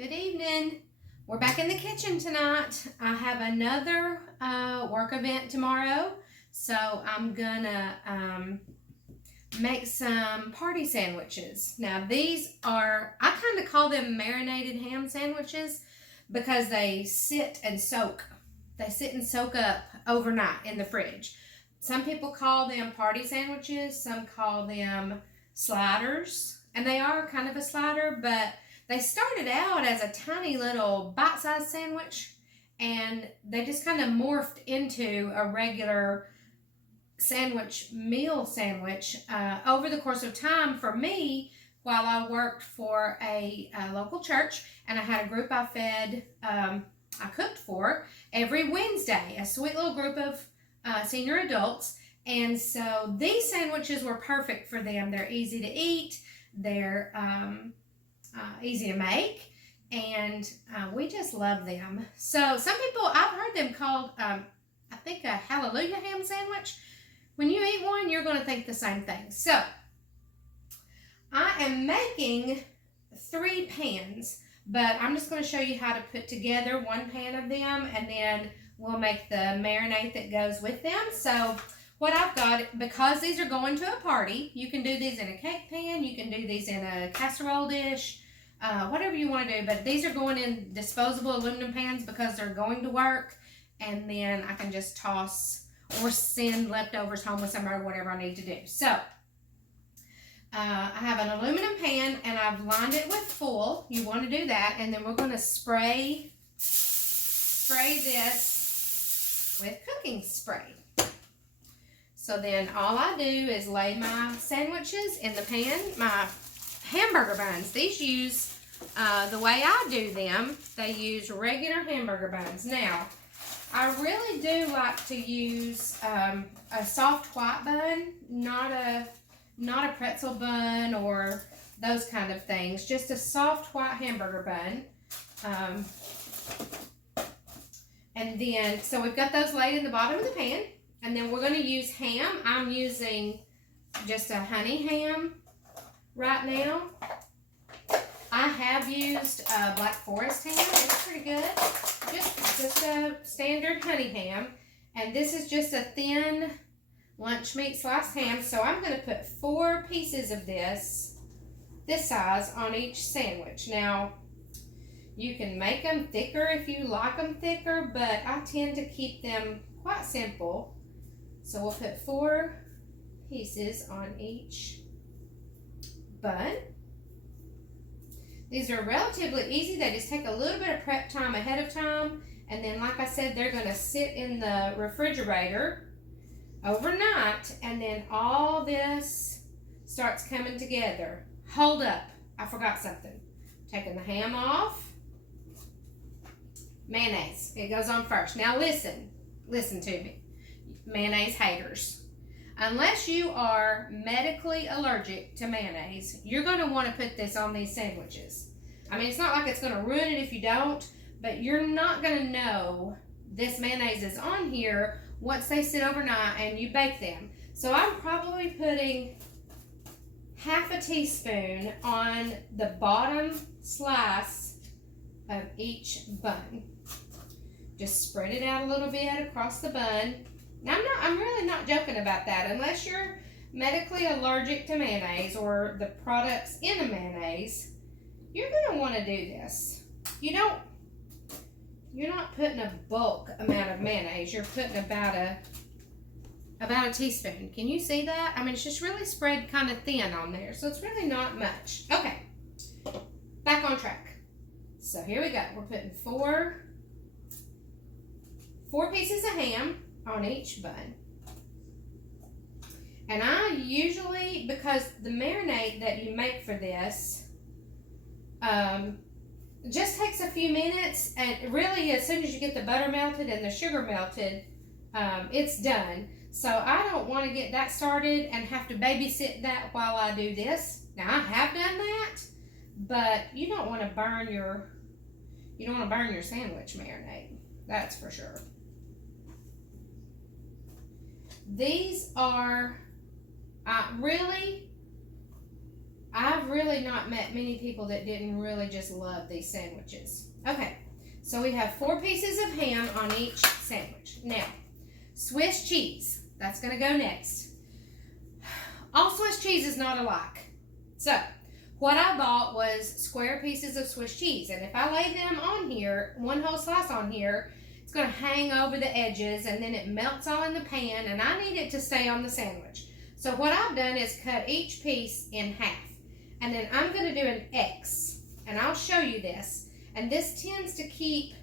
Good evening. We're back in the kitchen tonight. I have another work event tomorrow, so I'm gonna make some party sandwiches. Now these are, I kind of call them marinated ham sandwiches because they sit and soak. They sit and soak up overnight in the fridge. Some people call them party sandwiches, some call them sliders, and they are kind of a slider, but they started out as a tiny little bite-sized sandwich, and they just kind of morphed into a regular meal sandwich over the course of time. For me, while I worked for a local church, and I had a group I fed, I cooked for every Wednesday, a sweet little group of senior adults, and so these sandwiches were perfect for them. They're easy to eat, they're easy to make, and we just love them. So some people, I've heard them called, I think, a hallelujah ham sandwich. When you eat one, you're going to think the same thing. So I am making 3 pans, but I'm just going to show you how to put together one pan of them, and then we'll make the marinade that goes with them. So what I've got, because these are going to a party, you can do these in a cake pan, you can do these in a casserole dish, whatever you want to do, but these are going in disposable aluminum pans because they're going to work, and then I can just toss or send leftovers home with somebody or whatever I need to do. So I have an aluminum pan, and I've lined it with foil. You want to do that, and then we're going to spray this with cooking spray. So then all I do is lay my sandwiches in the pan, my hamburger buns. These use, the way I do them, they use regular hamburger buns. Now, I really do like to use a soft white bun, not a pretzel bun or those kind of things. Just a soft white hamburger bun. And then, so we've got those laid in the bottom of the pan. And then we're going to use ham. I'm using just a honey ham right now. I have used Black Forest ham. It's pretty good. Just a standard honey ham. And this is just a thin lunch meat sliced ham. So I'm going to put 4 pieces of this size on each sandwich. Now, you can make them thicker if you like them thicker, but I tend to keep them quite simple. So we'll put 4 pieces on each bun. These are relatively easy. They just take a little bit of prep time ahead of time. And then, like I said, they're going to sit in the refrigerator overnight. And then all this starts coming together. Hold up. I forgot something. Taking the ham off. Mayonnaise. It goes on first. Now listen. Listen to me. Mayonnaise haters. Unless you are medically allergic to mayonnaise, you're going to want to put this on these sandwiches. I mean, it's not like it's going to ruin it if you don't, but you're not going to know this mayonnaise is on here once they sit overnight and you bake them. So I'm probably putting half a teaspoon on the bottom slice of each bun. Just spread it out a little bit across the bun. Now, I'm really not joking about that. Unless you're medically allergic to mayonnaise or the products in a mayonnaise, you're going to want to do this. You're not putting a bulk amount of mayonnaise. You're putting about a teaspoon. Can you see that? I mean, it's just really spread kind of thin on there, so it's really not much. Okay, back on track. So here we go. We're putting 4 pieces of ham on each bun. And I usually, because the marinade that you make for this just takes a few minutes, and really as soon as you get the butter melted and the sugar melted, it's done. So I don't want to get that started and have to babysit that while I do this. Now, I have done that, but you don't want to burn your sandwich marinade. That's for sure. These are, I've really not met many people that didn't really just love these sandwiches. Okay, so we have 4 pieces of ham on each sandwich. Now, Swiss cheese, that's going to go next. All Swiss cheese is not alike. So, what I bought was square pieces of Swiss cheese. And if I lay them on here, one whole slice on here, it's going to hang over the edges and then it melts all in the pan, and I need it to stay on the sandwich. So what I've done is cut each piece in half. And then I'm going to do an X. And I'll show you this. And this tends to keep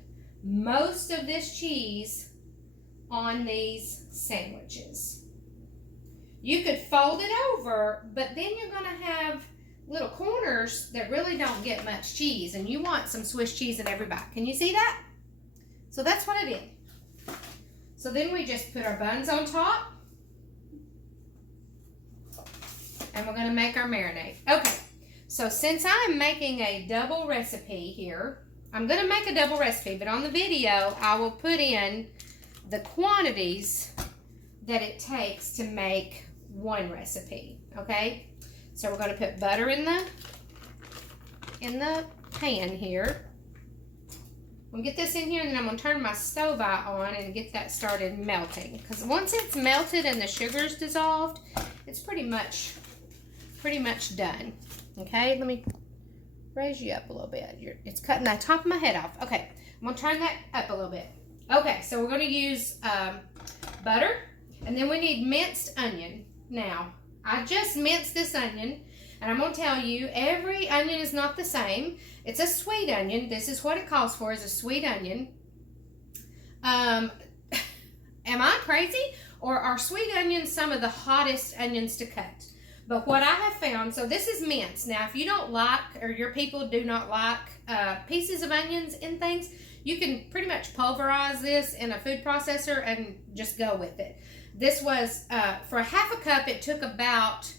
most of this cheese on these sandwiches. You could fold it over, but then you're going to have little corners that really don't get much cheese. And you want some Swiss cheese in every bite. Can you see that? So that's what I did. So then we just put our buns on top. And we're going to make our marinade. Okay, so since I'm making a double recipe here, I'm going to make a double recipe, but on the video, I will put in the quantities that it takes to make one recipe, okay? So we're going to put butter in the pan here. I'm going to get this in here, and then I'm going to turn my stove out on and get that started melting. Because once it's melted and the sugar's dissolved, it's pretty much done. Okay, let me raise you up a little bit. It's cutting the top of my head off. Okay, I'm going to turn that up a little bit. Okay, so we're going to use butter, and then we need minced onion. Now, I just minced this onion, and I'm going to tell you, every onion is not the same. It's a sweet onion. This is what it calls for, is a sweet onion. Am I crazy? Or are sweet onions some of the hottest onions to cut? But what I have found, so this is minced. Now, if you don't like, or your people do not like pieces of onions in things, you can pretty much pulverize this in a food processor and just go with it. This was, for a half a cup, it took about,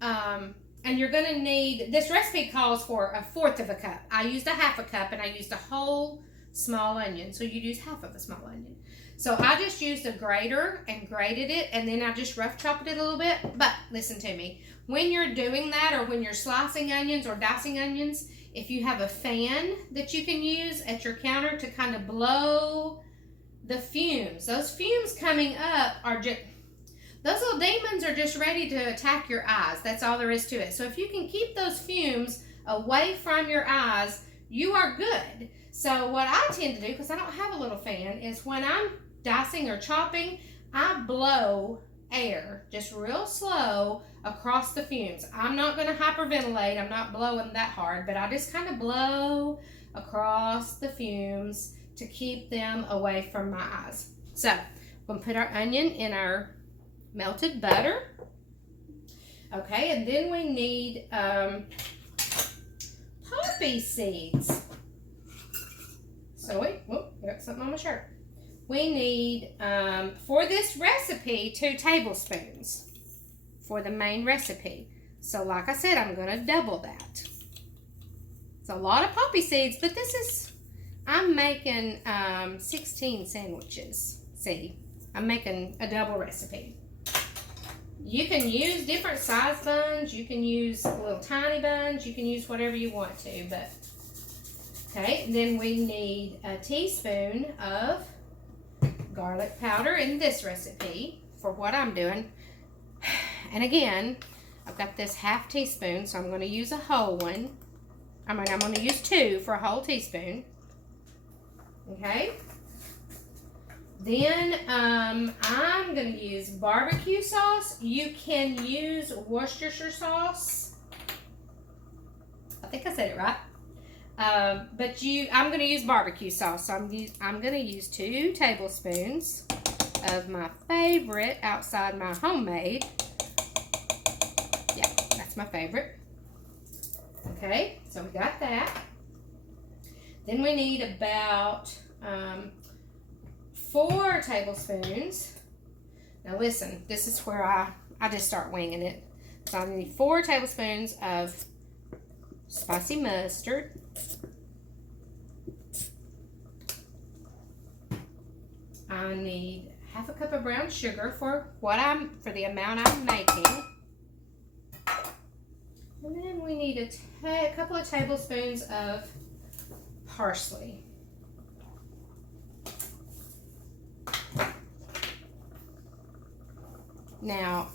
and you're going to need, this recipe calls for 1/4 of a cup. I used a half a cup, and I used a whole small onion, so you'd use half of a small onion. So I just used a grater and grated it, and then I just rough chopped it a little bit. But listen to me, when you're doing that, or when you're slicing onions or dicing onions, if you have a fan that you can use at your counter to kind of blow the fumes, those fumes coming up are just, those little demons are just ready to attack your eyes. That's all there is to it. So if you can keep those fumes away from your eyes, you are good. So what I tend to do, because I don't have a little fan, is when I'm dicing or chopping, I blow air just real slow across the fumes. I'm not going to hyperventilate. I'm not blowing that hard, but I just kind of blow across the fumes to keep them away from my eyes. So we're going to put our onion in our melted butter. Okay, and then we need poppy seeds. So wait, whoop, I got something on my shirt. We need, for this recipe, 2 tablespoons for the main recipe. So like I said, I'm going to double that. It's a lot of poppy seeds, but this is, I'm making 16 sandwiches. See, I'm making a double recipe. You can use different size buns. You can use little tiny buns. You can use whatever you want to, but okay. Then we need a teaspoon of garlic powder in this recipe for what I'm doing. And again, I've got this half teaspoon, so I'm going to use a whole one. I'm going to use 2 for a whole teaspoon. Okay. Then I'm going to use barbecue sauce. You can use Worcestershire sauce. I think I said it right. But I'm going to use barbecue sauce. So I'm going to use 2 tablespoons of my favorite outside my homemade. Yeah, that's my favorite. Okay, so we got that. Then we need about 4 tablespoons. Now listen, this is where I just start winging it. So I need 4 tablespoons of spicy mustard. I need half a cup of brown sugar for the amount I'm making. And then we need a couple of tablespoons of parsley. Now,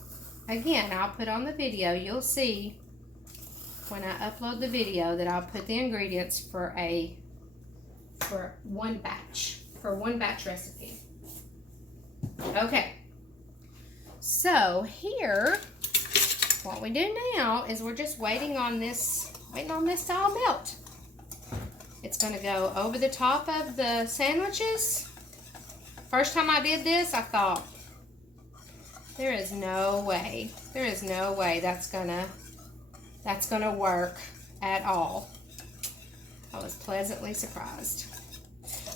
again, I'll put on the video, you'll see when I upload the video that I'll put the ingredients for one batch recipe. Okay, so here, what we do now is we're just waiting on this to all melt. It's going to go over the top of the sandwiches. First time I did this, I thought, there is no way that's gonna work at all. I was pleasantly surprised.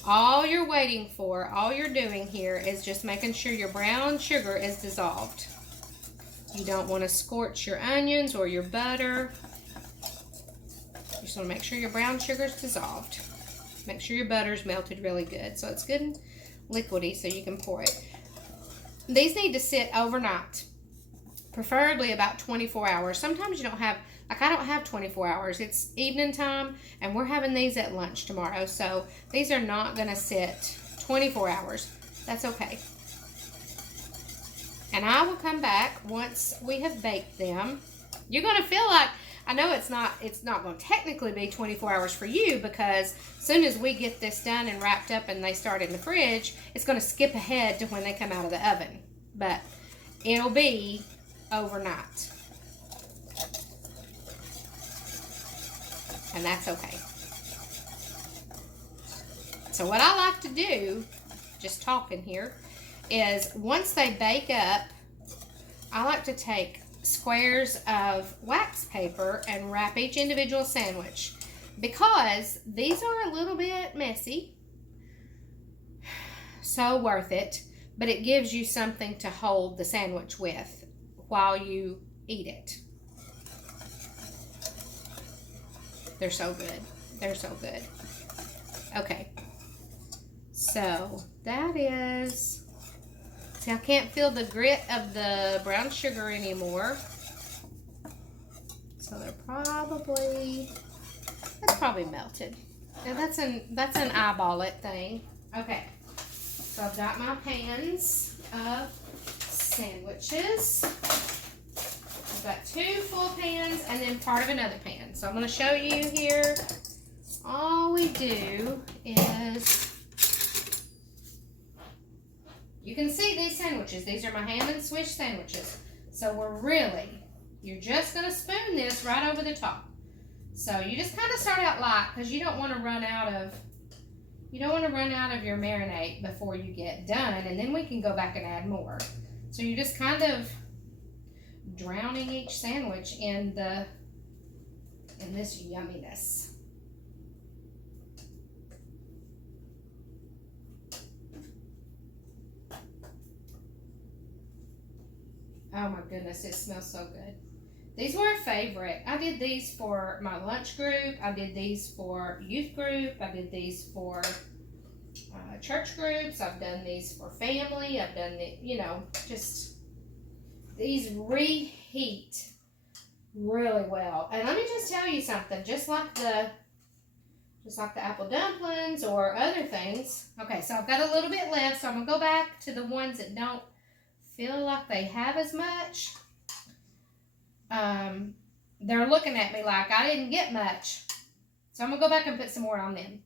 All you're doing here is just making sure your brown sugar is dissolved. You don't want to scorch your onions or your butter. You just want to make sure your brown sugar is dissolved. Make sure your butter's melted really good, so it's good and liquidy so you can pour it. These need to sit overnight, preferably about 24 hours. Sometimes you don't have, like I don't have 24 hours. It's evening time, and we're having these at lunch tomorrow, so these are not going to sit 24 hours. That's okay. And I will come back once we have baked them. You're going to feel like, I know it's not going to technically be 24 hours for you, because as soon as we get this done and wrapped up and they start in the fridge, it's going to skip ahead to when they come out of the oven. But it'll be overnight. And that's okay. So what I like to do, just talking here, is once they bake up, I like to take squares of wax paper and wrap each individual sandwich, because these are a little bit messy, so worth it, but it gives you something to hold the sandwich with while you eat it. They're so good. They're so good. Okay, so that is, see, I can't feel the grit of the brown sugar anymore. So they're probably, that's probably melted. And that's an eyeball it thing. Okay, so I've got my pans of sandwiches. I've got 2 full pans and then part of another pan. So I'm going to show you here. All we do is, you can see these sandwiches. These are my ham and swish sandwiches. So you're just going to spoon this right over the top. So you just kind of start out light, because you don't want to run out of your marinade before you get done, and then we can go back and add more. So you're just kind of drowning each sandwich in this yumminess. Oh my goodness, it smells so good. These were a favorite. I did these for my lunch group. I did these for youth group. I did these for church groups. I've done these for family. I've done just these reheat really well. And let me just tell you something, just like the apple dumplings or other things. Okay, so I've got a little bit left, so I'm gonna go back to the ones that don't feel like they have as much. They're looking at me like I didn't get much. So I'm gonna go back and put some more on them.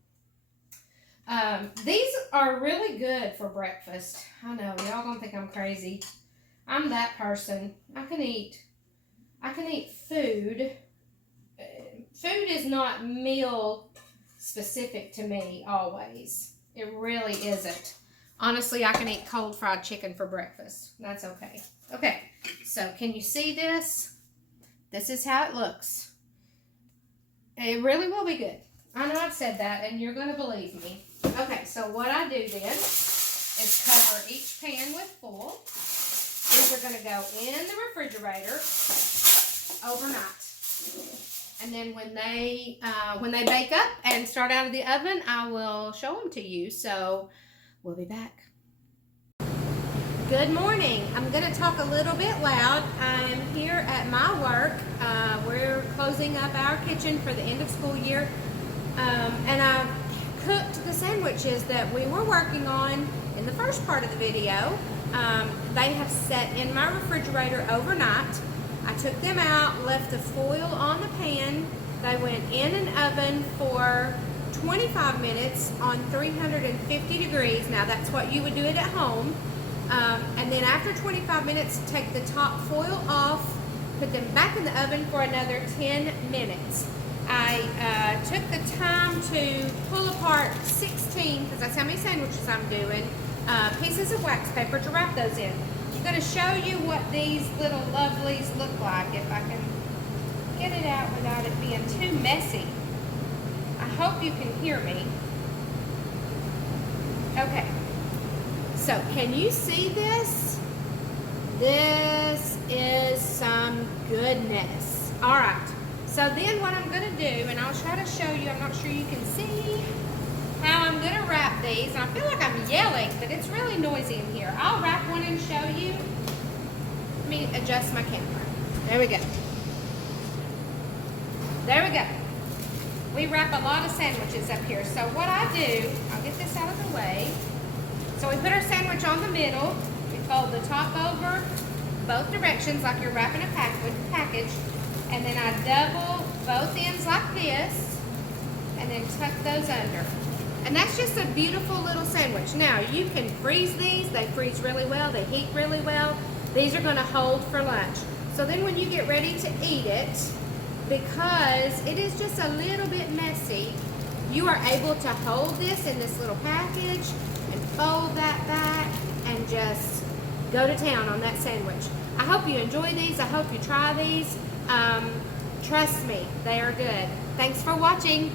These are really good for breakfast. I know, y'all gonna think I'm crazy. I'm that person. I can eat food. Food is not meal specific to me always. It really isn't. Honestly, I can eat cold fried chicken for breakfast. That's okay. Okay, so can you see this? This is how it looks. It really will be good. I know I've said that, and you're going to believe me. Okay, so what I do then is cover each pan with foil. These are going to go in the refrigerator overnight. And then when they bake up and start out of the oven, I will show them to you. So we'll be back. Good morning. I'm going to talk a little bit loud. I'm here at my work. We're closing up our kitchen for the end of school year. And I cooked the sandwiches that we were working on in the first part of the video. They have sat in my refrigerator overnight. I took them out, left the foil on the pan. They went in an oven for 25 minutes on 350 degrees. Now that's what you would do it at home. And then after 25 minutes, take the top foil off, put them back in the oven for another 10 minutes. I took the time to pull apart 16, because that's how many sandwiches I'm doing, pieces of wax paper to wrap those in. I'm going to show you what these little lovelies look like, if I can get it out without it being too messy. I hope you can hear me. Okay, so can you see this? This is some goodness. All right, so then what I'm going to do, and I'll try to show you, I'm not sure you can see how I'm going to wrap these. And I feel like I'm yelling, but it's really noisy in here. I'll wrap one and show you. Let me adjust my camera. There we go. There we go. We wrap a lot of sandwiches up here. So what I do, I'll get this out of the way. So we put our sandwich on the middle. We fold the top over both directions like you're wrapping a package. And then I double both ends like this and then tuck those under. And that's just a beautiful little sandwich. Now you can freeze these. They freeze really well. They heat really well. These are going to hold for lunch. So then when you get ready to eat it, because it is just a little bit messy, you are able to hold this in this little package and fold that back and just go to town on that sandwich. I hope you enjoy these. I hope you try these. Trust me, they are good. Thanks for watching.